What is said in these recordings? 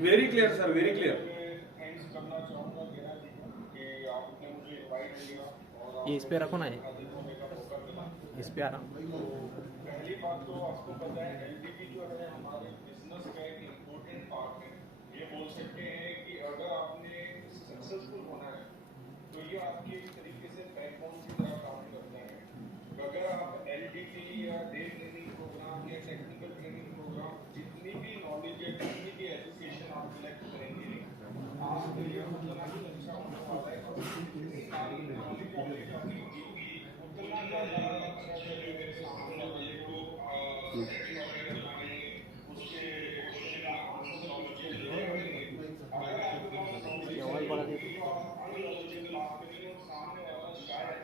Very clear sir, very clear. ये इस पे रखो ना, इस पे आ रहा। पहली बात तो आपको पता है एलडीपी जो है हमारे बिजनेस का एक इम्पोर्टेंट पार्ट है। ये बोल सकते हैं कि अगर आपने सक्सेसफुल होना है तो ये आपके एक तरीके से बैकबोन की तरह काम करता है। अगर आप एलडीपी या डे ट्रेनिंग प्रोग्राम या टेक्निकल ट्रेनिंग प्रोग्राम जितनी भी नॉलेज है, जितनी भी एजुकेशन आप कलेक्ट करेंगे, आपके लिए उतना ही अच्छा होने वाला है। और जितनी नॉलेज आपकी होगी उतना ज़्यादा अच्छा जो मेरे सामने वाले को सेटिस्फाई करवाने उसके क्वेश्चन का आंसर समझने देंगे। अगर आपके पास नॉलेज होगी और आप अनलॉजिकल बात करेंगे और सामने वाला शायद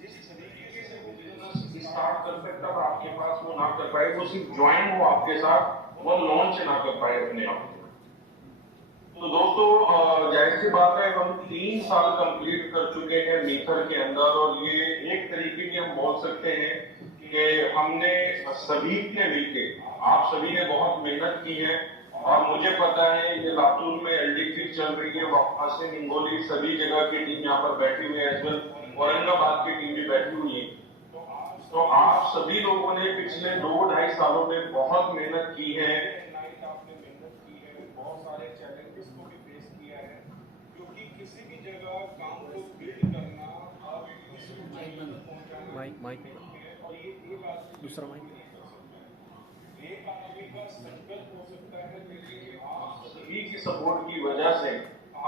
जिस तरीके से वो बिजनेस स्टार्ट कर सकता था आपके पास वो ना कर पाए, वो सिर्फ ज्वाइन हो आपके साथ, वो लॉन्च ना कर पाए अपने आप। तो दोस्तों जाहिर सी बात है हम 3 साल कंप्लीट कर चुके हैं मीथर के अंदर, और ये एक तरीके की हम बोल सकते हैं कि हमने सभी के मिलके, आप सभी ने बहुत मेहनत की है। और मुझे पता है ये लातूर में एलडीपी चल रही है, वहां से हिंगोली सभी जगह की टीम यहाँ पर बैठी हुई है, एज वेल औरंगाबाद की टीम भी बैठी हुई है। तो आप सभी लोगों ने पिछले 2-2.5 सालों में बहुत मेहनत की है, आपने मेहनत की है, बहुत सारे चैलेंजेस को भी फेस किया है, क्योंकि किसी भी जगह काम को बिल्ड करना आप माइक और ये एक आदमी दूसरा माइक एक आदमी का संकल्प हो सकता है, लेकिन आप सभी की सपोर्ट की वजह से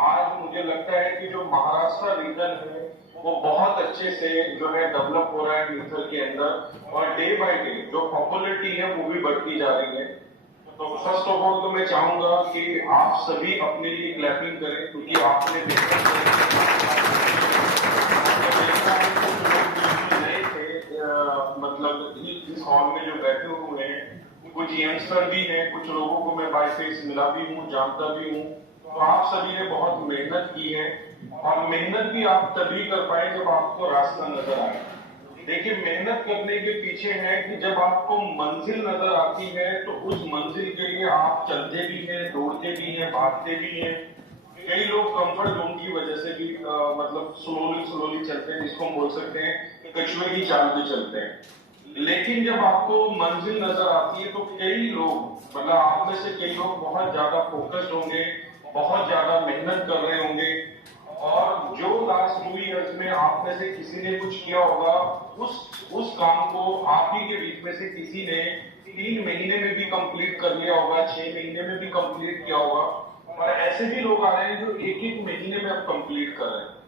आज मुझे लगता है कि जो महाराष्ट्र रीजन है वो बहुत अच्छे से जो है डेवलप हो रहा है मीथर के अंदर, और डे बाय डे जो पॉपुलरिटी है वो भी बढ़ती जा रही है। तो फर्स्ट ऑफ ऑल तो मैं चाहूंगा कि आप सभी अपने लिए क्लैपिंग करें, क्योंकि आपने नए थे, मतलब इस हॉल में जो बैठे हुए हैं, कुछ यंगस्टर भी हैं, कुछ लोगों को मैं बाय फेस मिला भी हूँ, जानता भी हूँ। तो आप सभी ने बहुत मेहनत की है, और मेहनत भी आप तभी कर पाए जब आपको रास्ता नजर आए। देखिए मेहनत करने के पीछे है कि जब आपको मंजिल नजर आती है तो उस मंजिल के लिए आप चलते भी हैं, दौड़ते भी हैं, भागते भी हैं। कई लोग कंफर्ट जोन की वजह से भी मतलब स्लोली चलते हैं, जिसको हम बोल सकते हैं कछुए की चाल पे चलते हैं। लेकिन जब आपको मंजिल नजर आती है तो कई लोग, मतलब आप में से कई लोग बहुत ज्यादा फोकस्ड होंगे, बहुत ज्यादा मेहनत कर रहे होंगे, और जो लास्ट 2 इयर्स में आप में से किसी ने कुछ किया होगा, उस काम को आप ही के बीच में से किसी ने 3 महीने में भी कंप्लीट कर लिया होगा, 6 महीने में भी कंप्लीट किया होगा, और ऐसे भी लोग आ रहे हैं जो 1-1 महीने में अब कंप्लीट कर रहे हैं।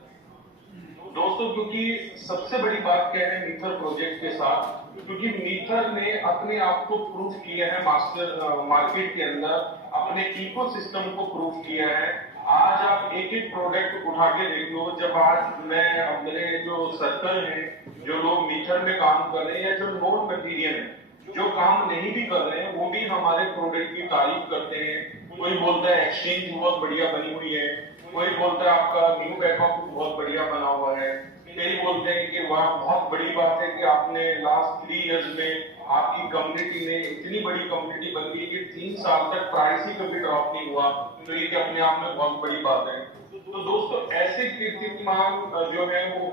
दोस्तों क्योंकि सबसे बड़ी बात क्या है मीथर प्रोजेक्ट के साथ, क्योंकि मीथर ने अपने आप को प्रूव किया है मार्केट के अंदर, अपने इकोसिस्टम को प्रूव किया है। आज आप एक एक प्रोडक्ट उठा के देख लो, जब आज मैं अपने जो सर्कल है, जो लोग मीथर में काम कर रहे हैं या जो नॉन मटेरियल है, जो काम नहीं भी कर रहे हैं, वो भी हमारे प्रोडक्ट की तारीफ करते हैं। कोई बोलता है एक्सचेंज बहुत बढ़िया बनी हुई है, कोई बोलता है आपका न्यू बैकअप बहुत बढ़िया बना हुआ है, कई बोलते हैं कि वह बहुत बड़ी बात है कि आपने लास्ट 3 इयर्स में आपकी कम्युनिटी ने इतनी बड़ी कम्युनिटी बन गई कि 3 साल तक प्राइस ही कभी ड्रॉप नहीं हुआ, तो ये अपने आप में बहुत बड़ी बात है। तो दोस्तों ऐसे कीर्तिमान जो है वो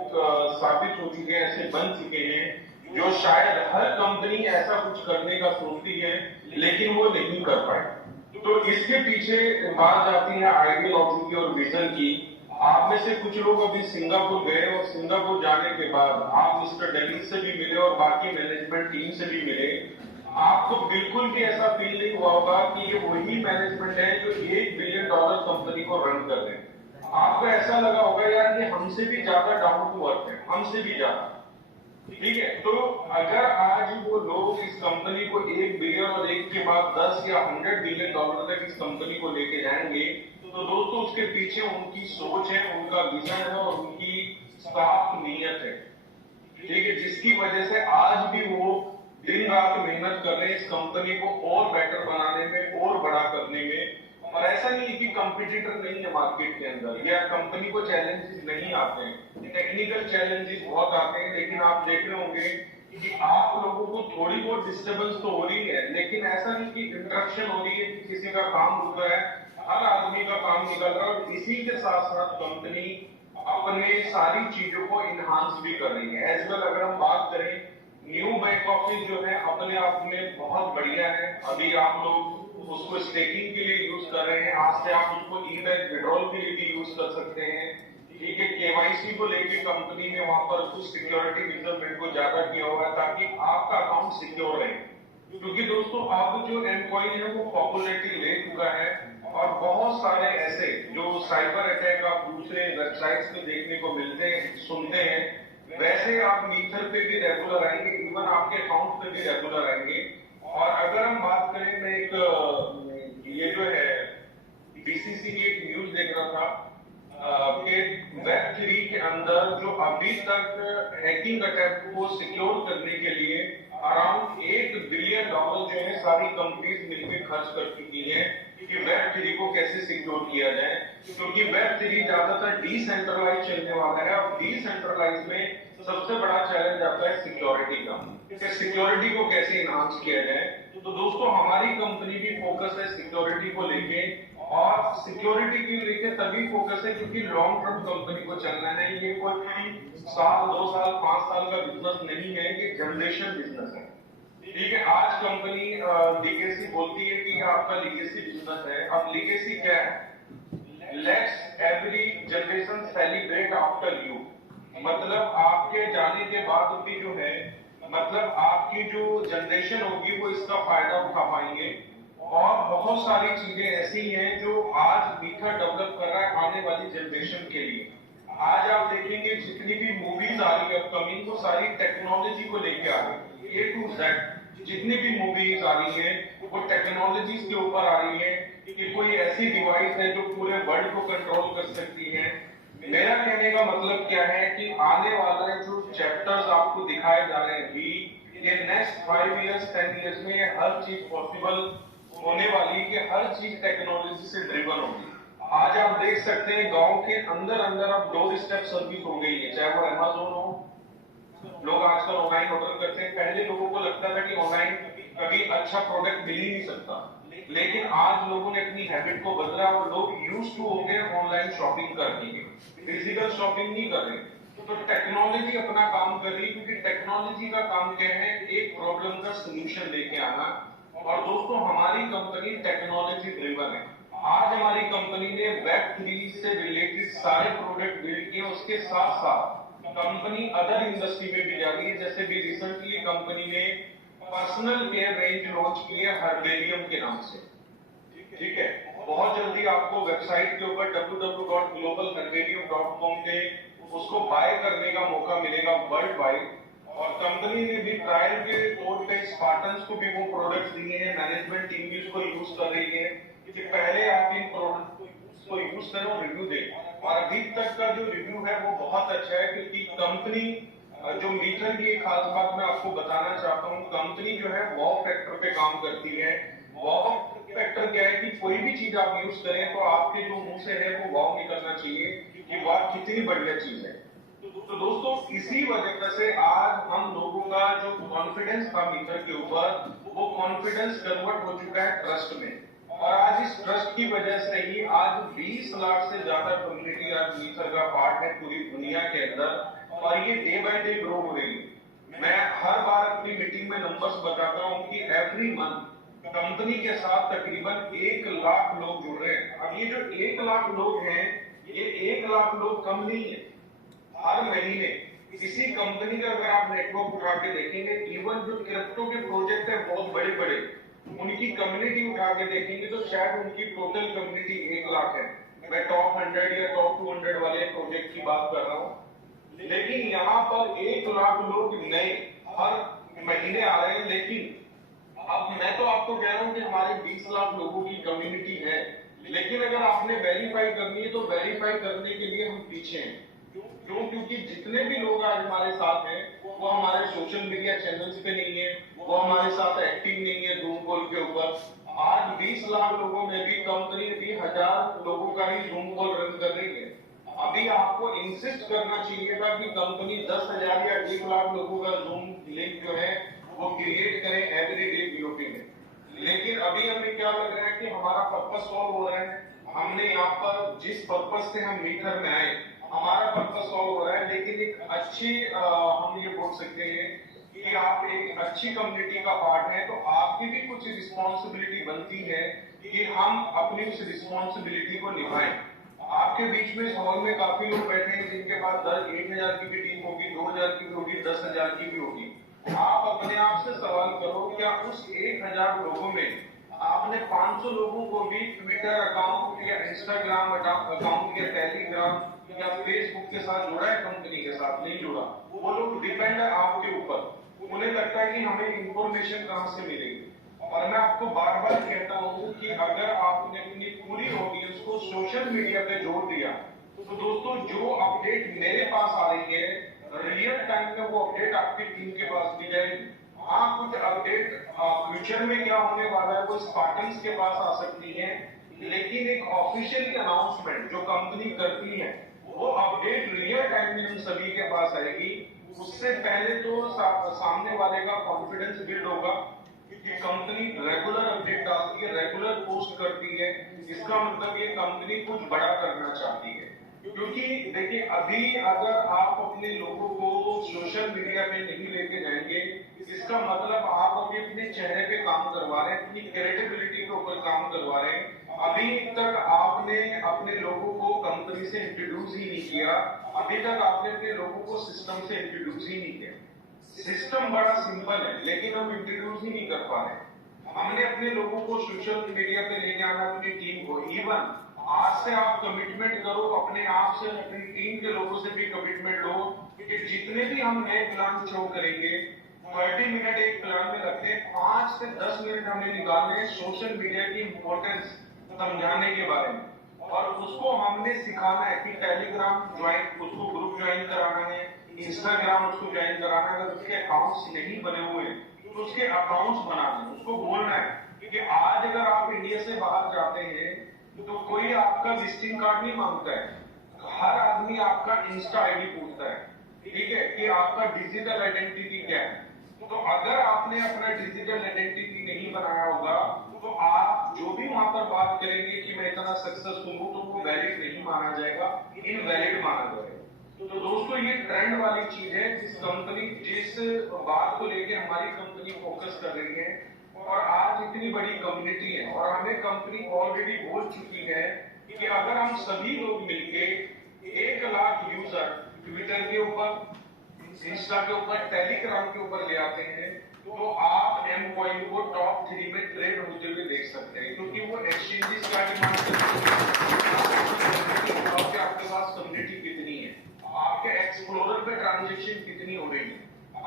साबित हो चुके हैं, ऐसे बन चुके हैं, जो शायद हर कंपनी ऐसा कुछ करने का सोचती है लेकिन वो नहीं कर पाए। तो इसके पीछे बात जाती है आइडियोलॉजी की और विजन की। आप में से कुछ लोग अभी सिंगापुर गए, और सिंगापुर जाने के बाद आप मिस्टर डेनिस से भी मिले और बाकी मैनेजमेंट टीम से भी मिले। आपको बिल्कुल भी ऐसा फील नहीं हुआ होगा कि ये वही मैनेजमेंट है जो $1 बिलियन कंपनी को रन कर रहे हैं। आपको ऐसा लगा होगा यार ये हमसे भी ज्यादा डाउन टू अर्थ है, हमसे भी ज्यादा। ठीक है, तो अगर आज वो लोग इस कंपनी को 1 बिलियन और एक के बाद 10 या $100 बिलियन तक इस कंपनी को लेके जाएंगे, तो दोस्तों उसके पीछे उनकी सोच है, उनका विजन है और उनकी साफ नीयत है। ठीक है, जिसकी वजह से आज भी वो दिन रात मेहनत कर रहे हैं इस कंपनी को और बेटर बनाने में और बड़ा करने में। और ऐसा नहीं है कि कंपटीटर नहीं है मार्केट के अंदर या कंपनी को चैलेंजेस नहीं आते हैं, टेक्निकल चैलेंजेस बहुत आते हैं, लेकिन आप देख रहे होंगे कि आप लोगों को थोड़ी बहुत डिस्टर्बेंस तो हो रही है, लेकिन ऐसा नहीं कि इंटरप्शन हो रही है कि किसी का काम रुक रहा है, हर आदमी का काम निकल रहा है। और इसी के साथ साथ कंपनी अपने सारी चीजों को इनहांस भी कर रही है। एज वेल अगर हम बात करें, न्यू बैक ऑफिस जो है अपने आप में बहुत बढ़िया है। अभी आप लोग उसको स्टेकिंग के लिए यूज कर रहे हैं, आज से आप उसको ई बैंक विड्रॉल के लिए भी यूज कर सकते हैं। ठीक है, केवाईसी को लेके कंपनी ने वहां पर कुछ सिक्योरिटी मेजरमेंट को ज्यादा किया हुआ है ताकि आपका अकाउंट सिक्योर रहे। क्योंकि दोस्तों अब जो एमकॉइन है वो पॉपुलरिटी ले चुका है और बहुत सारे ऐसे जो साइबर अटैक आप दूसरे वेबसाइट्स पे देखने को मिलते हैं, सुनते हैं, वैसे आप मीथर पे भी रेगुलर आएंगे, इवन आपके अकाउंट पे भी रेगुलर आएंगे। और अगर हम बात करें, मैं एक ये जो है बीसीसी की एक न्यूज देख रहा था कि वेब3 के अंदर जो अभी तक हैकिंग अटैक को सिक्योर करने के लिए अराउंड $1 बिलियन जो है सारी कंपनीज मिलकर खर्च कर चुकी हैं कि वेब3 को कैसे सिक्योर किया जाए। क्योंकि वेब3 ज्यादातर डिसेंट्रलाइज चलने वाला है और डिसेंट्रलाइज में सबसे बड़ा चैलेंज आता है सिक्योरिटी का, कि सिक्योरिटी को कैसे इनहांस किया जाए। तो दोस्तों हमारी कंपनी भी फोकस है सिक्योरिटी को लेके, और सिक्योरिटी के लेके तभी फोकस है क्योंकि लॉन्ग टर्म कंपनी को चलना है। ये कोई साल 2 साल 5 साल का बिजनेस नहीं है, ये जनरेशन बिजनेस है। ठीक है, आज कंपनी लीगेसी बोलती है कि आपका लीगेसी बिजनेस है। अब लीगेसी क्या है? Let's every generation celebrate after you, मतलब आपके जाने के बाद भी जो है, मतलब आपकी जो जनरेशन होगी वो इसका फायदा उठा पाएंगे। और बहुत सारी चीजें ऐसी हैं जो आज मीठा डेवलप कर रहा है आने वाली जनरेशन के लिए। आज आप देखेंगे जितनी भी मूवीज आ रही है अपकमिंग, वो सारी टेक्नोलॉजी को लेके आ रही है। A to Z जितनी भी मूवीज आ रही है वो टेक्नोलॉजीज के ऊपर आ रही है कि कोई ऐसी डिवाइस है जो पूरे वर्ल्ड को कंट्रोल कर सकती है। मेरा कहने का मतलब क्या है कि आने वाले जो चैप्टर्स आपको दिखाए जा रहे हैं भी, ये नेक्स्ट 5 इयर्स 10 इयर्स में हर चीज पॉसिबल होने वाली है कि हर चीज टेक्नोलॉजी से ड्रिवन होगी। आज आप देख सकते हैं गांव के अंदर अंदर अब डोर स्टेप सर्विस हो गई है, चाहे वो अमेज़न हो। लोग आजकल ऑनलाइन ऑर्डर करते हैं, पहले लोगों को लगता था कि ऑनलाइन कभी अच्छा प्रोडक्ट मिल ही नहीं सकता, लेकिन आज लोगों ने अपनी हैबिट को बदला और लोग यूज टू हो गए ऑनलाइन शॉपिंग करने के, फिजिकल शॉपिंग नहीं कर रहे। तो टेक्नोलॉजी अपना काम कर रही है, क्योंकि टेक्नोलॉजी का काम क्या है? एक प्रॉब्लम का सोल्यूशन लेके आना। और दोस्तों हमारी कंपनी टेक्नोलॉजी ड्रिवन है। आज हमारी कंपनी ने वेब3 से रिलेटेड सारे प्रोडक्ट बिल्ड किए, उसके साथ साथ कंपनी अदर इंडस्ट्री में भी जा रही है। जैसे भी रिसेंटली कंपनी ने पर्सनल केयर रेंज लॉन्च की है हर्बेरियम के नाम से। ठीक है, बहुत जल्दी आपको वेबसाइट के ऊपर www.globalherbarium.com पे उसको बाय करने का मौका मिलेगा वर्ल्ड वाइड। और कंपनी ने भी ट्रायल के तौर पे स्पार्टन्स को भी वो प्रोडक्ट्स दिए हैं, मैनेजमेंट टीम भी उसको यूज कर रही है कि पहले आप इन प्रोडक्ट को यूज करें और रिव्यू दें। और अभी तक का जो रिव्यू है वो बहुत अच्छा है, क्योंकि कंपनी जो मीटर की एक खास बात मैं आपको बताना चाहता हूँ, कंपनी जो है वॉव फैक्टर पे काम करती है। वॉव फैक्टर क्या है कि कोई भी चीज आप यूज करें तो आपके जो मुंह से है वो वाव निकलना चाहिए कि वाह कितनी बढ़िया चीज है। तो दोस्तों इसी वजह से आज हम लोगों का जो कॉन्फिडेंस था मीटर के ऊपर, वो कॉन्फिडेंस कन्वर्ट हो चुका है ट्रस्ट में। और आज इस ट्रस्ट की वजह से ही आज 20 लाख से ज्यादा कम्युनिटी आज मीटर का पार्ट है पूरी दुनिया के अंदर, और ये डे बाय डे ग्रो हो रही है। मैं हर बार अपनी मीटिंग में नंबर्स बताता हूँ कि एवरी मंथ कंपनी के साथ तकरीबन 1 लाख लोग जुड़ रहे हैं। अब ये जो 1 लाख लोग हैं, ये 1 लाख लोग कम नहीं है। हर महीने किसी कंपनी का अगर आप नेटवर्क उठा के देखेंगे, इवन जो क्रिप्टो के प्रोजेक्ट है बहुत बड़े बड़े, उनकी कम्युनिटी उठा के देखेंगे तो शायद उनकी टोटल कम्युनिटी 1 लाख है। मैं टॉप 100 या टॉप 200 वाले प्रोजेक्ट की बात कर रहा हूँ, लेकिन यहाँ पर 1 लाख लोग नए हर महीने आ रहे हैं। लेकिन अब मैं तो आपको कह रहा हूँ कि हमारे 20 लाख लोगों की कम्युनिटी है, लेकिन अगर आपने वेरीफाई करनी है तो वेरीफाई करने के लिए हम पीछे हैं। क्यों? क्योंकि जितने भी लोग आज हमारे साथ हैं वो हमारे सोशल मीडिया चैनल्स पे नहीं है, वो हमारे साथ एक्टिव नहीं है जूम कॉल के ऊपर। आज 20 लाख लोगों में भी कंपनी भी 1000 लोगों का ही जूम कॉल रन कर रही है। अभी आपको इंसिस्ट करना चाहिए था कि कंपनी 10,000 या 1 लाख लोगों का जूम लिंक जो है वो क्रिएट करें एवरीडे बीओपी में। लेकिन अभी हमें क्या लग रहा है कि हमारा पर्पस सॉल्व हो रहा है। हमने यहाँ पर जिस पर्पस से हम मीटर में आए हमारा पर्पस सॉल्व हो रहा है। लेकिन एक अच्छी हम ये बोल सकते हैं कि आप एक अच्छी कम्युनिटी का पार्ट है तो आपकी भी कुछ रिस्पॉन्सिबिलिटी बनती है कि हम अपनी उस रिस्पॉन्सिबिलिटी को निभाएं। आपके बीच में हॉल में काफी लोग बैठे हैं जिनके पास 1,000 की भी टीम होगी, 2,000 की भी होगी, 10,000 की भी होगी। आप अपने आप से सवाल करो, क्या उस 1,000 लोगों में आपने 500 लोगों को भी ट्विटर अकाउंट या इंस्टाग्राम अकाउंट या टेलीग्राम या फेसबुक के साथ जोड़ा है? कंपनी के साथ नहीं जोड़ा। वो लोग डिपेंड है आपके ऊपर। उन्हें लगता है कि हमें इंफॉर्मेशन कहां से मिलेगी। और मैं आपको बार बार कहता हूं कि अगर आपने अपनी पूरी ऑडियंस को सोशल मीडिया पे जोड़ दिया तो दोस्तों जो अपडेट मेरे पास आ रही है रियल टाइम में वो अपडेट आपकी टीम के पास भी जाएगी। हाँ, कुछ अपडेट फ्यूचर में क्या होने वाला है वो स्पार्टन्स के पास आ सकती है, लेकिन एक ऑफिशियली अनाउंसमेंट जो कंपनी करती है वो अपडेट रियल टाइम में हम सभी के पास आएगी। उससे पहले तो सामने वाले का कॉन्फिडेंस बिल्ड होगा कि कंपनी रेगुलर अपडेट डालती है, रेगुलर पोस्ट करती है। इसका मतलब ये कंपनी कुछ बड़ा करना चाहती है। क्योंकि देखिए अभी अगर आप अपने लोगों को सोशल मीडिया पे नहीं लेके जाएंगे इसका मतलब आप अभी अपने चेहरे पे काम करवा रहे हैं, अपनी क्रेडिबिलिटी के ऊपर काम करवा रहे हैं। अभी तक आपने अपने लोगों को कंपनी से इंट्रोड्यूस ही नहीं किया, अभी तक आपने अपने लोगों को सिस्टम से इंट्रोड्यूस ही नहीं किया। सिस्टम बड़ा सिंपल है लेकिन हम इंट्रोड्यूस ही नहीं कर पा रहे। हमने अपने लोगों को सोशल मीडिया पे ले जाना, अपनी टीम को। इवन आज से आप कमिटमेंट करो अपने आप से, अपनी टीम के लोगों से भी कमिटमेंट लो कि जितने भी हम नए प्लान शो करेंगे 30 मिनट एक प्लान में रखते हैं, 5 से 10 मिनट हमें निकालने सोशल मीडिया की इंपॉर्टेंस समझाने के बारे में। और उसको हमने सिखाना है कि टेलीग्राम ज्वाइन, उसको ग्रुप ज्वाइन कराना है, इंस्टाग्राम उसको ज्वाइन कराना है। अगर उसके अकाउंट्स नहीं बने हुए तो उसके अकाउंट्स बनाने हैं। उसको बोलना है कि आज अगर आप इंडिया से बाहर जाते हैं तो कोई आपका विजिटिंग कार्ड नहीं मांगता है। हर आदमी आपका इंस्टा आईडी पूछता है, ठीक है, कि आपका डिजिटल आइडेंटिटी क्या है। तो अगर आपने अपना डिजिटल आइडेंटिटी नहीं बनाया होगा तो आप जो भी वहां पर बात करेंगे कि मैं इतना सक्सेसफुल हूं तो वो वैलिड नहीं माना जाएगा, इनवैलिड माना जाएगा। तो दोस्तों ये ट्रेंड वाली चीज है जिस बात को लेके हमारी कंपनी फोकस कर रही है। और आज इतनी बड़ी कम्युनिटी है और हमें कंपनी ऑलरेडी बोल चुकी है कि अगर हम सभी लोग मिलके 1 लाख यूजर ट्विटर के ऊपर, इंस्टा के ऊपर, टेलीग्राम के ऊपर ले आते हैं तो आप एमकॉइन को टॉप 3 में ट्रेड होते हुए देख सकते हैं। क्योंकि वो एक्सचेंजेस का डिमांड करते हैं आपके पास कम्युनिटी कितनी है, आपके एक्सप्लोरर पे ट्रांजेक्शन कितनी हो रही है।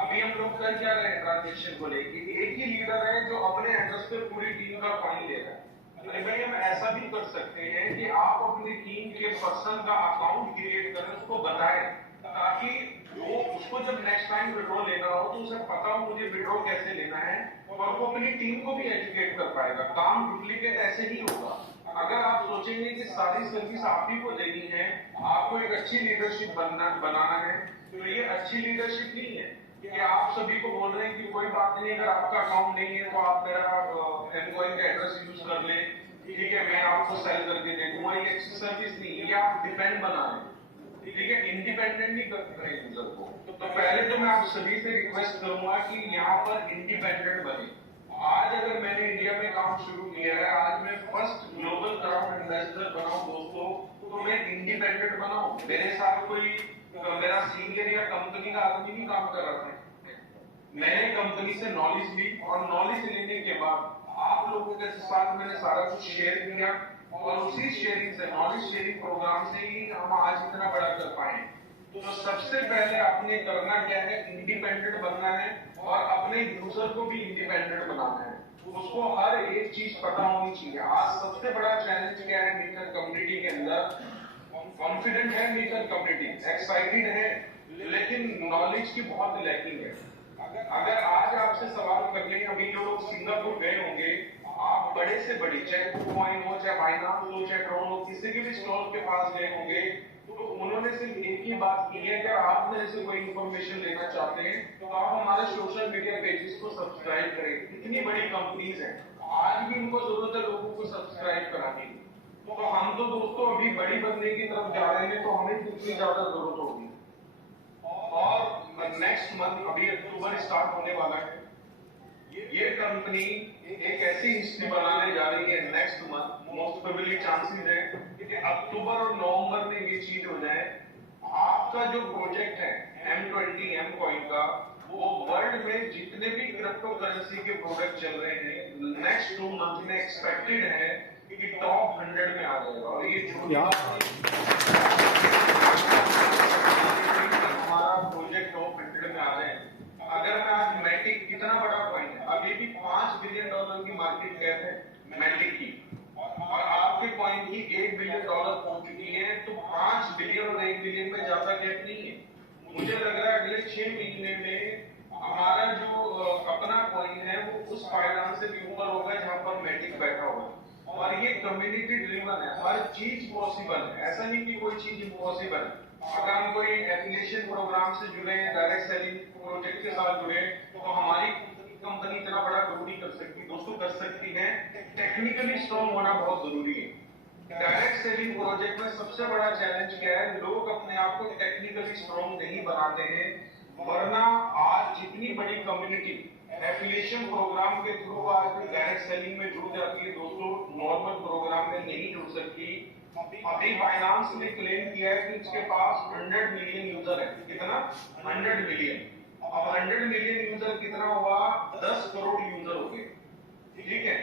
अभी हम लोग कर क्या रहे हैं ट्रांजेक्शन को लेके, एक ही लीडर है जो अपने एड्रेस पे पूरी टीम का फाइन ले रहा है। अरे भाई हम ऐसा भी कर सकते हैं कि आप अपनी टीम के पर्सन का अकाउंट क्रिएट करें, उसको बताएं, ताकि वो उसको जब नेक्स्ट टाइम विड्रॉ लेना हो तो उसे पता हो मुझे विड्रॉ कैसे लेना है और वो अपनी टीम को भी एजुकेट कर पाएगा। काम डुप्लीकेट ऐसे ही होगा। अगर आप सोचेंगे कि सारी सर्विस आप ही को देनी है, आपको एक अच्छी लीडरशिप बनाना है, तो ये अच्छी लीडरशिप नहीं है कि आप सभी को बोल रहे हैं कि कोई बात नहीं, अगर आपका अकाउंट नहीं है तो आप मेरा एमकॉइन का एड्रेस यूज कर ले, ठीक है, मैं आपको सेल करके दे दूंगा। ये अच्छी सर्विस नहीं है, ये आप डिपेंड बना रहे हैं, ठीक है, इंडिपेंडेंट नहीं कर रहे यूजर को। तो पहले तो मैं आप सभी से रिक्वेस्ट करूंगा कि यहाँ पर इंडिपेंडेंट बने। आज अगर मैंने इंडिया में काम शुरू किया है, आज मैं फर्स्ट ग्लोबल क्राउड इन्वेस्टर बनाऊं दोस्तों, तो मैं इंडिपेंडेंट बनाऊं। मेरे साथ कोई मेरा सीनियर या कंपनी का आदमी नहीं काम कर रहा था। मैंने कंपनी से नॉलेज ली और नॉलेज लेने के बाद आप लोगों के साथ मैंने सारा कुछ शेयर किया और उसी शेयरिंग से, नॉलेज शेयरिंग प्रोग्राम से ही हम आज इतना बड़ा कर पाए। तो सबसे पहले आपने करना क्या है, इंडिपेंडेंट बनना है और अपने यूजर को भी इंडिपेंडेंट बनाना है। उसको हर एक चीज पता होनी चाहिए। आज सबसे बड़ा चैलेंज क्या है मीटर कम्युनिटी के अंदर, कॉन्फिडेंट है मीटर कम्युनिटी, एक्साइटेड है, लेकिन नॉलेज की बहुत लैकिंग है। अगर आज आपसे सवाल कर लें, अभी जो लोग सिंगापुर गए होंगे, आप बड़े से बड़े, चाहे कुकॉइन हो, चाहे बाइनांस हो, चाहे ट्रोन हो, किसी के भी स्टॉल के पास गए होंगे तो उन्होंने सिर्फ एक ही बात की है कि आप मेरे से कोई इंफॉर्मेशन लेना चाहते हैं तो आप हमारे सोशल मीडिया पेजेस को सब्सक्राइब करें। इतनी बड़ी कंपनीज हैं, आज भी उनको जरूरत है लोगों को सब्सक्राइब कराने की। तो हम तो दोस्तों अभी बड़ी बनने की तरफ जा रहे हैं, तो हमें कितनी ज्यादा जरूरत होगी। और नेक्स्ट मंथ अभी अक्टूबर स्टार्ट होने वाला है, ये कंपनी एक ऐसी हिस्ट्री बनाने जा रही है next month. Most probably chances है कि अक्टूबर और नवंबर में ये चीज हो जाए। आपका जो प्रोजेक्ट है M20 M कॉइन का, वो वर्ल्ड में जितने भी क्रिप्टो करेंसी के प्रोडक्ट चल रहे हैं नेक्स्ट 2 मंथ में एक्सपेक्टेड है कि टॉप 100 में आ जाएगा। और ये छोटी बात नहीं, हमारा प्रोजेक्ट टॉप 100 में आ जाए। अगर मैं आज मैटिक कितना बड़ा कॉइन है, अभी भी $5 बिलियन की मार्केट कैप है मैटिक की, और आपके कॉइन की $1 बिलियन पहुंच चुकी है, तो 5 बिलियन और 1 बिलियन में ज्यादा गैप नहीं है। मुझे लग रहा है अगले 6 महीने में हमारा जो अपना कॉइन है वो उस पायदान से भी ऊपर होगा जहां पर मैटिक बैठा हुआ है। और ये कम्युनिटी ड्रिवन है, हर चीज पॉसिबल है, ऐसा नहीं कि कोई चीज इम्पॉसिबल है। अगर हम कोई एफिलिएशन प्रोग्राम से जुड़े हैं, डायरेक्ट सेलिंग प्रोजेक्ट के साथ जुड़े, तो हमारी कंपनी इतना बड़ा ग्रो नहीं कर सकती। दोस्तों कर सकती है, टेक्निकली स्ट्रॉन्ग होना बहुत जरूरी है। डायरेक्ट सेलिंग प्रोजेक्ट में सबसे बड़ा चैलेंज क्या है, लोग अपने आप को टेक्निकली स्ट्रॉन्ग नहीं बनाते हैं। वरना आज जितनी बड़ी कम्युनिटी एफिलिएशन प्रोग्राम के थ्रू आज डायरेक्ट सेलिंग में जुड़ जाती है, दोस्तों नॉर्मल प्रोग्राम में नहीं जुड़ सकती। अभी बाइनांस ने क्लेम किया है कि इसके पास 100 मिलियन यूजर है। कितना? 100 मिलियन। अब 100 मिलियन यूजर कितना हुआ? 10 करोड़ यूजर हो गए। ठीक है,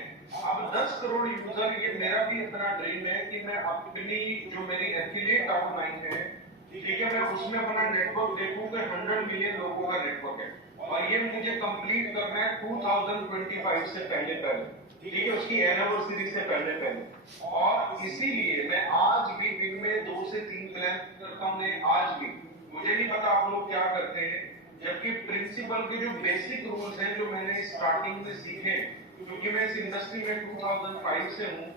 अब 10 करोड़ यूजर, ये मेरा भी इतना ड्रीम है कि मैं अपनी जो मेरी एफिलिएट ऑनलाइन है, ठीक है, मैं उसमें अपना नेटवर्क देखूं कि 100 मिलियन लोगों का नेटवर्क है, और ये मुझे कंप्लीट करना है 2025 से पहले, ठीक है, उसकी एनिवर्सरी से पहले। और इसीलिए मैं आज भी दिन में 2 से 3 प्लान करता हूं। आज भी मुझे नहीं पता आप लोग क्या करते हैं, जबकि प्रिंसिपल के जो बेसिक रूल्स हैं जो मैंने स्टार्टिंग में सीखे, क्योंकि मैं इस इंडस्ट्री में 2005 से हूं,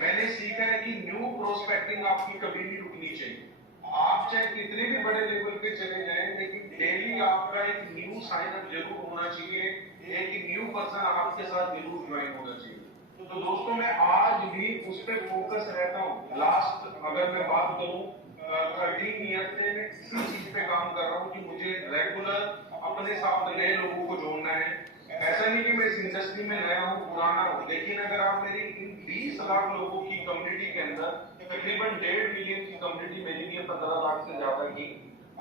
मैंने सीखा है कि न्यू प्रोस्पेक्टिंग आपकी कभी नहीं रुकनी चाहिए। आप चाहे कितने भी बड़े लेवल पे चले जाएं, लेकिन डेली आपका एक न्यू साइन अप जरूर होना चाहिए, एक न्यू पर्सन आपके साथ जरूर ज्वाइन होना चाहिए। तो दोस्तों मैं आज भी उस पर फोकस रहता हूँ। लास्ट अगर मैं बात करूँ 13 ईयर से मैं इसी चीज पे काम कर रहा हूँ कि मुझे रेगुलर अपने साथ नए लोगों को जोड़ना है। ऐसा नहीं कि मैं इस इंडस्ट्री में नया हूँ, पुराना हूँ, लेकिन अगर आप मेरी इन 20 लाख लोगों की कम्युनिटी के अंदर, तकरीबन 1.5 मिलियन की कम्युनिटी मेरी भी 15 लाख से ज्यादा की,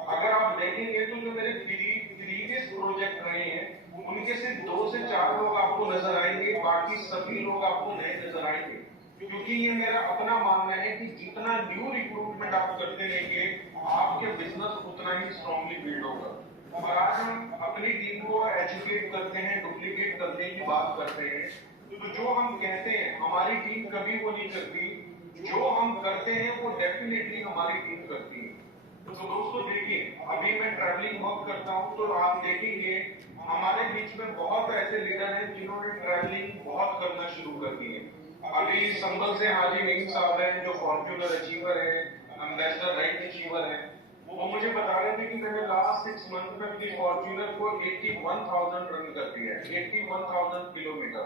अगर आप देखेंगे तो जो मेरे प्रीवियस प्रोजेक्ट रहे हैं उनके सिर्फ 2 से 4 लोग आपको नजर आएंगे, बाकी सभी लोग आपको नए नजर आएंगे। क्योंकि ये मेरा अपना मानना है कि जितना न्यू रिक्रूटमेंट आप करते रहेंगे, आपके बिजनेस उतना ही स्ट्रांगली बिल्ड होगा। और आज हम अपनी टीम को एजुकेट करते हैं, डुप्लीकेट करने की बात करते हैं, तो जो हम कहते हैं हमारी टीम कभी वो नहीं करती, जो हम करते हैं वो डेफिनेटली हमारी टीम करती है। तो दोस्तों देखिए, अभी मैं ट्रैवलिंग बहुत करता हूँ, तो आप देखेंगे हमारे बीच में बहुत ऐसे लीडर हैं जिन्होंने ट्रैवलिंग बहुत करना शुरू कर दी है। अभी संभल से हाजी नईम साहब हैं जो फॉर्च्यूनर अचीवर है, एम्बेसडर राइट अचीवर है, वो मुझे बता रहे थे कि मैंने लास्ट 6 मंथ में अपनी फॉर्च्यूनर को 81,000 रन कर दिया है, 81,000 किलोमीटर।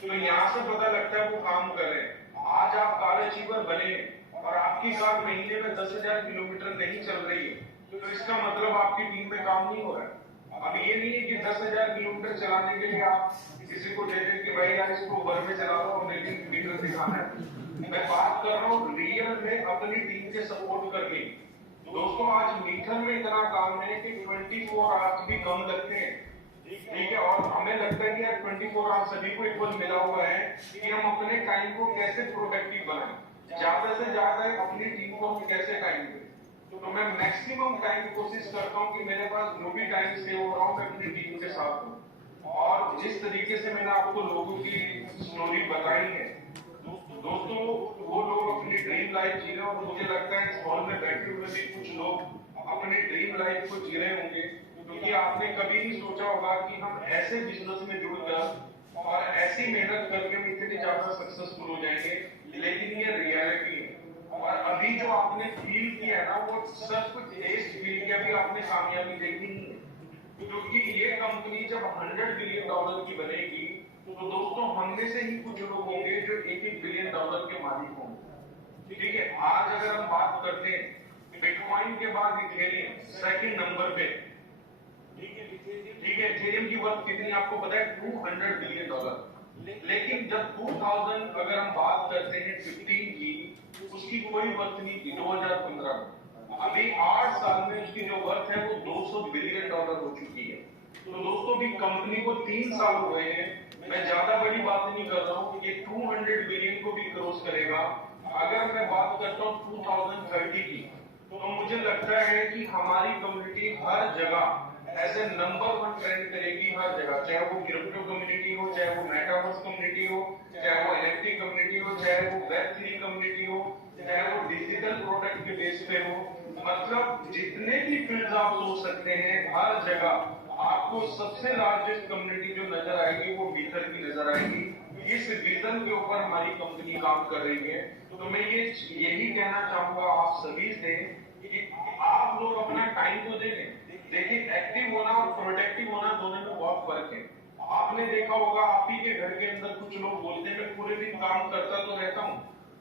तो यहाँ से पता लगता है वो काम कर रहे हैं। आज आप कार अचीवर बने और आपकी कार महीने में 10,000 किलोमीटर नहीं चल रही है, तो इसका मतलब आपकी टीम में काम नहीं हो रहा है। अब ये नहीं है कि 10,000 किलोमीटर चलाने के लिए आप किसी को दे दें कि भाई यार इसको घर में चला लो और लेकिन मीटर दिखाना है। मैं बात कर रहा हूँ रियल में अपनी टीम के सपोर्ट करके। दोस्तों आज मीटर में इतना काम है कि 24 आवर्स भी कम लगते हैं, ठीक है, और हमें लगता है कि यार 24 आवर्स सभी को इक्वल मिला हुआ है कि हम अपने टाइम को कैसे प्रोडक्टिव बनाएं, ज्यादा से ज्यादा अपनी टीम को हम कैसे टाइम दें। तो मैं मैक्सिमम टाइम कोशिश करता हूँ कि मेरे पास जो भी टाइम सेव हो रहा हूँ मैं अपनी टीम के साथ हूँ। और जिस तरीके से मैंने आपको लोगों की स्टोरी बताई है, दोस्तों वो लोग अपनी ड्रीम लाइफ जी रहे हैं, और मुझे लगता है इस हॉल में बैठे हुए भी कुछ लोग अपनी ड्रीम लाइफ को जी रहे होंगे, क्योंकि आपने कभी नहीं सोचा होगा कि हम ऐसे बिजनेस में जुड़कर और ऐसी मेहनत करके हम इतने ज्यादा सक्सेसफुल हो जाएंगे, लेकिन ये रियलिटी है। और अभी जो आपने फील किया है ना, वो सब कुछ टेस्ट फील किया, अभी आपने कामयाबी देखी नहीं है। क्योंकि ये कंपनी जब $100 बिलियन की बनेगी, तो दोस्तों हम में से ही कुछ लोग होंगे जो $1 बिलियन के मालिक होंगे। ठीक है, आज अगर हम बात करते हैं बिटकॉइन के बाद इथेरियम सेकंड नंबर पे। ठीक है, इथेरियम की वर्थ कितनी आपको पता है? $200 बिलियन। लेकिन जब 2000 अगर हम बात करते हैं 15 की, उसकी कोई वर्थ नहीं थी 2015 में। अभी 8 साल में उसकी जो वर्थ है वो $200 बिलियन हो चुकी है। तो दोस्तों भी कंपनी को 3 साल हुए हैं, मैं ज्यादा बड़ी बात नहीं कर रहा हूँ, ये 200 बिलियन को भी क्रॉस करेगा। अगर मैं बात करता हूँ 2030 की, तो मुझे लगता है कि हमारी कम्युनिटी हर जगह एज ए नंबर 1 ट्रेंड करेगी हर जगह, चाहे वो क्रिप्टो कम्युनिटी हो, चाहे वो मेटावर्स कम्युनिटी हो, चाहे वो एनएफटी कम्युनिटी हो, चाहे वो वेब3 कम्युनिटी हो, चाहे वो डिजिटल प्रोडक्ट के बेस पे हो। मतलब जितने भी फील्ड आप सोच सकते हैं, हर जगह आपको सबसे लार्जेस्ट कम्युनिटी जो नजर आएगी वो मीटर की नजर आएगी। इस विजन के ऊपर हमारी कंपनी काम कर रही है। तो मैं यही कहना चाहूंगा आप सभी से कि आप लोग अपना टाइम तो दें। देखिए, एक्टिव होना और प्रोडक्टिव होना दोनों में बहुत फर्क है। आपने देखा होगा, आप ही के घर के अंदर कुछ लोग बोलते हैं मैं पूरे दिन काम करता तो रहता हूँ,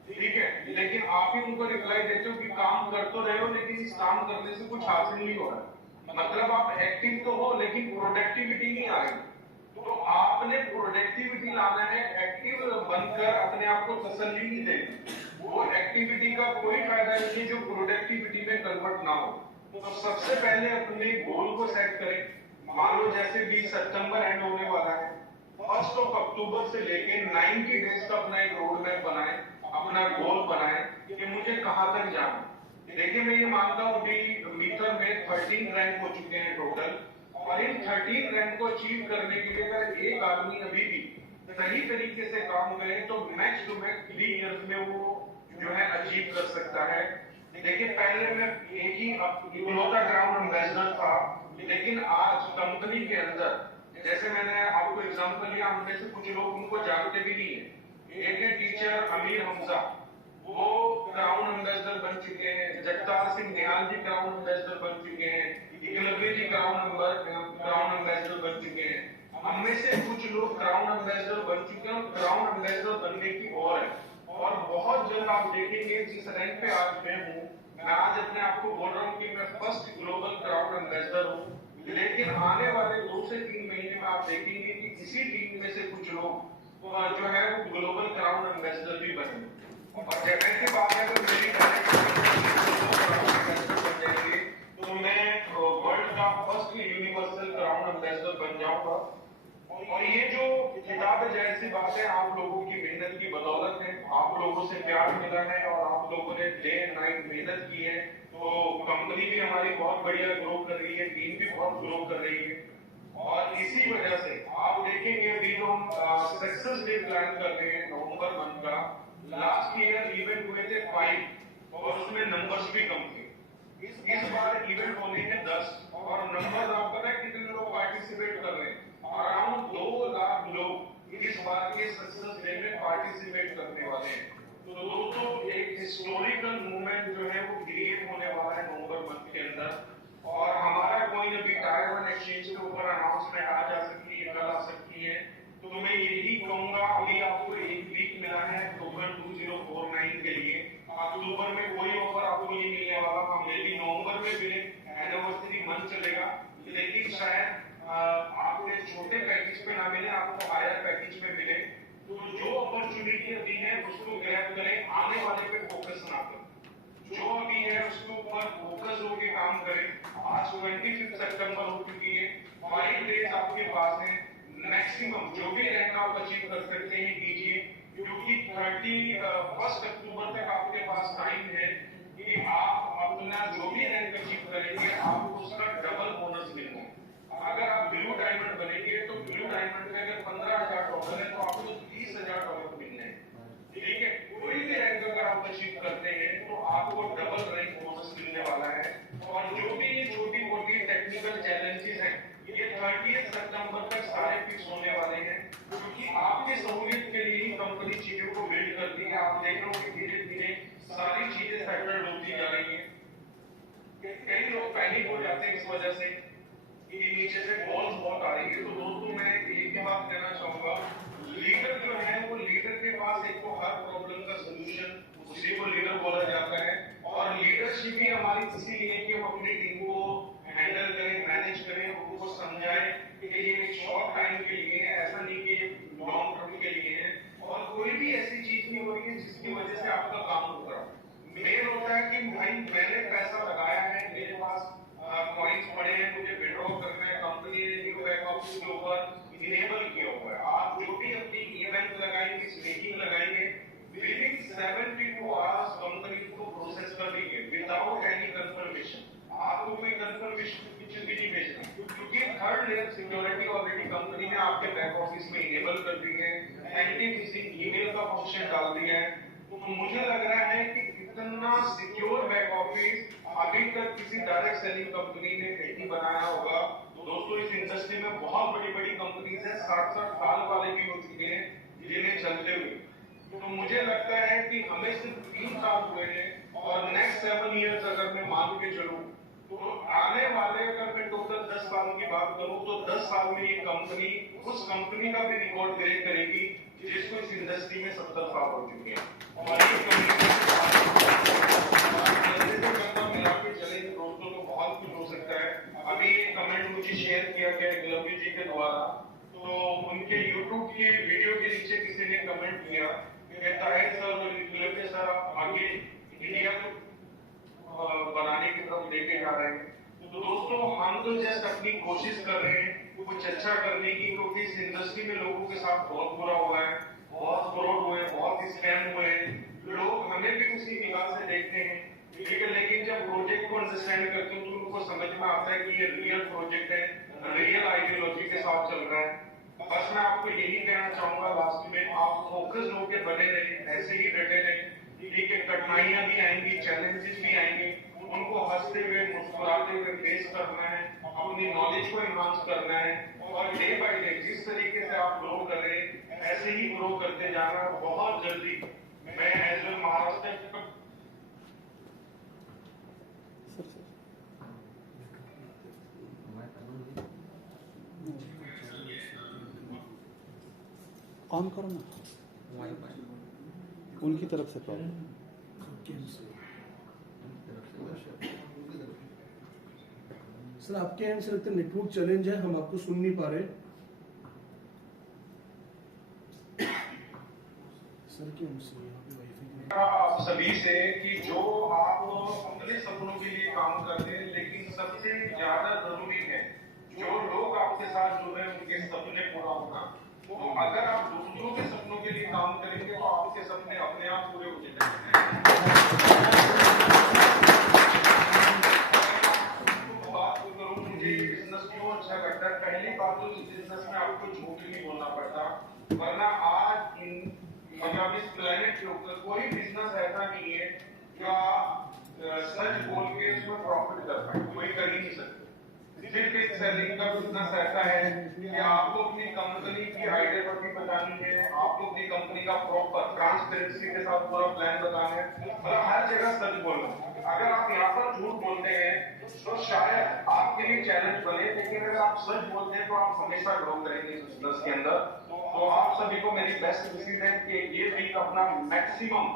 ठीक है, लेकिन आप ही उनको रिप्लाई देते हो कि काम कर तो रहे हो, लेकिन इस काम करने से कुछ हासिल नहीं हो रहा। मतलब आप एक्टिव तो हो लेकिन प्रोडक्टिविटी नहीं आ रही। तो आपने प्रोडक्टिविटी लाना है, एक्टिव बनकर अपने आप को तसल्ली नहीं देनी। वो एक्टिविटी का कोई फायदा नहीं है जो प्रोडक्टिविटी में कन्वर्ट ना हो। तो सबसे पहले अपने गोल को सेट करें। मान लो जैसे 20 सितंबर एंड होने वाला है, 1 अक्टूबर से लेके 90 डेज का अपना एक रोड मैप बनाए, अपना गोल बनाए कि मुझे कहां तक जाना। देखिए, मैं ये मानता हूं अभी मीटर में 13 रैंक हो चुके हैं टोटल, और इन 13 रैंक को अचीव करने के लिए अगर एक आदमी अभी भी सही तरीके से काम करे तो मैक्स टू मैक्स 3 इयर्स में वो जो है अचीव कर सकता है। देखिए, पहले मैं एक ही इकलौता ग्राउंड एम्बेसडर था, लेकिन आज कंपनी के अंदर, जैसे मैंने आपको एग्जांपल लिया, हम में से कुछ लोग उनको जानते भी नहीं है। एक है टीचर अमीर हमजा, वो क्राउन एम्बेसडर बन चुके हैं। जगतार सिंह निहाल जी क्राउन एम्बेसडर बन चुके हैं। एकलव्य जी क्राउन एम्बेसडर बन चुके हैं। हम में से कुछ लोग क्राउन एम्बेसडर बन चुके हैं और क्राउन एम्बेसडर बनने की और है। और बहुत जल्द आप देखेंगे जिस रैंक पे आज मैं हूँ, मैं आज अपने आप को बोल रहा हूँ कि मैं फर्स्ट ग्लोबल क्राउन एम्बेसडर हूँ, लेकिन आने वाले 2 से 3 महीने में आप देखेंगे कि इसी टीम में से कुछ लोग जो है वो ग्लोबल क्राउन एम्बेसडर भी बने। और जगह की बात है, अगर मेरी तो मैं वर्ल्ड का फर्स्ट यूनिवर्सल क्राउन एम्बेसडर बन जाऊंगा। और ये जो किताब है, जाहिर सी बात है, आप लोगों की मेहनत की बदौलत है, आप लोगों से प्यार मिला है और आप लोगों ने डे एंड नाइट मेहनत की है। तो कंपनी भी हमारी बहुत बढ़िया ग्रो कर रही है, टीम भी बहुत ग्रो कर रही है। और इसी वजह से आप देखेंगे अभी जो हम सक्सेस डे प्लान कर रहे हैं नवंबर 1 का, लास्ट ईयर इवेंट हुए थे 5 और उसमें नंबर्स भी कम थे। इस बार इवेंट होने हैं 10 और नंबर आपको पता है कितने लोग पार्टिसिपेट कर रहे हैं? अराउंड 2 लाख लोग इस बार के सक्सेस डे में पार्टिसिपेट करने वाले हैं। तो दोस्तों, एक हिस्टोरिकल मूवमेंट जो है वो क्रिएट होने वाला है नवंबर 1 के अंदर। और हमारा कोई अभी टायर 1 एक्सचेंज के ऊपर अनाउंसमेंट आ जा सकती है, कल आ सकती है। तो मैं यही कहूंगा, अभी आपको 1 वीक मिला है अक्टूबर 2049 के लिए। अक्टूबर में कोई ऑफर आपको नहीं मिलने वाला, हम मे भी नवंबर में मिले, एनिवर्सरी मंथ चलेगा, लेकिन शायद आपको छोटे पैकेज पे ना मिले, आपको हायर पैकेज पे मिले। तो जो अपॉर्चुनिटी अभी है उसको ग्रैब करें, आने वाले पे फोकस ना करें। जो अभी है उसके ऊपर फोकस होकर काम करें। आज 25 सितंबर हो चुकी है, 5 डेज आपके पास है, मैक्सिमम जो भी रैंक आप अचीव कर सकते हैं कीजिए, क्योंकि 31 अक्टूबर तक आपके पास टाइम है कि आप अपना जो भी रैंक अचीव करेंगे आपको उसका डबल बोनस मिलेगा। अगर आप ब्लू डायमंड बनेंगे तो ब्लू डायमंड में अगर $15,000 है तो आपको $30,000 मिलने हैं, ठीक है। कोई भी रैंक अगर आप अचीव करते हैं तो आपको डबल रैंक बोनस मिलने वाला है। और जो भी छोटी मोटी टेक्निकल चैलेंजेस हैं, ये 30 सितंबर तक सारे फिक्स होने वाले हैं, क्योंकि आपकी सहूलियत के लिए ही कंपनी चीजों को बिल्ड करती है। आप देख रहे हो कि धीरे धीरे सारी चीजें सेटल्ड होती जा रही हैं। कई लोग पैनिक हो जाते हैं इस वजह से कि नीचे से कॉल्स बहुत आ रही है। तो दोस्तों मैं एक ही बात कहना चाहूंगा, लीडर जो है वो लीडर के पास एक तो हर प्रॉब्लम का सोल्यूशन, उसी को लीडर बोला जाता है। और लीडरशिप भी हमारी इसीलिए कि हम अपनी टीम को हैंडल करें, मैनेज करें, उनको समझाएं कि ये शॉर्ट टाइम के लिए है, ऐसा नहीं कि ये लॉन्ग टर्म के लिए है। और कोई भी ऐसी चीज नहीं हो रही है जिसकी वजह से आपका काम रुक रहा है। मेन होता है कि भाई मैंने पैसा लगाया है, मेरे पास कॉइन्स पड़े हैं, मुझे विड्रॉ करना है, कंपनी ने न्यू बैक ऑफिस के ऊपर इनेबल किया हुआ है। आप जो भी अपनी ई-बैंक लगाएंगे, स्टेकिंग लगाएंगे, विदिन 72 आवर्स कंपनी को प्रोसेस कर रही है विदाउट एनी कंफर्मेशन। आपको कोई कंफर्मेशन कुछ भी नहीं भेजना, क्योंकि third layer security already company ने आपके बैक ऑफिस में इनेबल कर दी है, एंटी फिशिंग ईमेल का फंक्शन डाल दिया है। तो मुझे लग रहा है कि इतना सिक्योर बैक ऑफिस अभी तक किसी डायरेक्ट सेलिंग कंपनी ने नहीं बनाया होगा। दोस्तों इस इंडस्ट्री में बहुत बड़ी बड़ी कंपनीज हैं, 60-60 साल वाले भी हो चुके हैं जिन्हें चलते हुए। तो मुझे लगता है कि हमें सिर्फ 3 साल हुए हैं और नेक्स्ट 7 इयर्स अगर मैं मान के चलूं तो आने वाले, अगर मैं टोटल 10 साल की बात करूं तो 10 साल में ये कंपनी उस कंपनी का भी रिकॉर्ड ब्रेक करेगी जिसको इस इंडस्ट्री में 70 साल हो चुके हैं। और ये मिला के चले दोस्तों तो बहुत कुछ हो सकता है। अभी एक कमेंट मुझे शेयर किया गया गुलाबी जी के द्वारा, तो उनके यूट्यूब के वीडियो के नीचे किसी ने कमेंट किया कि ताहिर सर और गुलाबी सर आगे इंडिया को बनाने की तरफ लेके जा रहे हैं। तो दोस्तों हम तो जस्ट अपनी कोशिश कर रहे हैं कुछ अच्छा करने की, क्योंकि इस इंडस्ट्री में लोगों के साथ बहुत बुरा हुआ है, बहुत फ्रॉड हुए, बहुत स्कैम हुए। लोग हमें भी उसी निगाह से देखते हैं, ठीक है, लेकिन जब प्रोजेक्ट को अंडरस्टैंड करते हैं तो उनको समझ में आता है कि ये रियल प्रोजेक्ट है, रियल आइडियोलॉजी के साथ चल रहा है। बस मैं आपको यही कहना चाहूंगा लास्ट में, आप फोकस होकर बने रहें, ऐसे ही डटे रहें। ठीक है, कठिनाइयां भी आएंगी, चैलेंजेस भी आएंगे, उनको हंसते हुए मुस्कुराते हुए फेस करना है, अपनी नॉलेज को एनहांस करना है और डे बाय डे जिस तरीके से आप ग्रो कर रहे हैं ऐसे ही ग्रो करते जाना। बहुत जल्दी मैं एज वेल महाराष्ट्र ऑन करो ना, उनकी तरफ से प्रॉब्लम। सर आपके एंड से लगता है नेटवर्क चैलेंज है, हम आपको सुन नहीं पा रहे। सर क्यों आप सभी से कि जो आप अपने सपनों के लिए काम करते हैं, लेकिन सबसे ज्यादा जरूरी है जो लोग आपके साथ जुड़ रहे हैं उनके सपने पूरा होना। तो अगर आप दूसरों के सपनों के लिए काम करेंगे तो आपके सपने अपने आप पूरे हो जाएंगे। बात करूं मुझे बिजनेस क्यों अच्छा लगता है, पहली बात तो इस बिजनेस में आपको झूठ नहीं बोलना पड़ता, वरना आज मतलब इस प्लेनेट के ऊपर कोई बिजनेस ऐसा नहीं है जो सच बोल के उसमें प्रॉफिट कर पाए, कोई कर ही नहीं सकते। सिर्फ एक सेलिंग का बिजनेस ऐसा है कि आपको अपनी कंपनी की आइडेंटिटी बतानी है, आपको अपनी कंपनी का प्रॉपर ट्रांसपेरेंसी के साथ पूरा प्लान बताना है, मतलब हर जगह सच बोलना। अगर आप यहाँ पर झूठ बोलते हैं तो शायद आपके लिए चैलेंज बने, लेकिन अगर आप सच बोलते हैं तो आप हमेशा ग्रो करेंगे इस बिजनेस के अंदर। तो आप सभी को मेरी बेस्ट विशेष है कि ये वीक अपना मैक्सिमम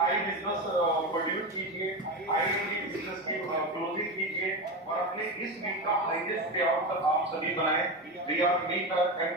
आई बिजनेस प्रोड्यूस कीजिए, आई बिजनेस की क्लोजिंग कीजिए और अपने इस वीक का हाईएस्ट पे आउट आप सभी बनाएं। We are weak and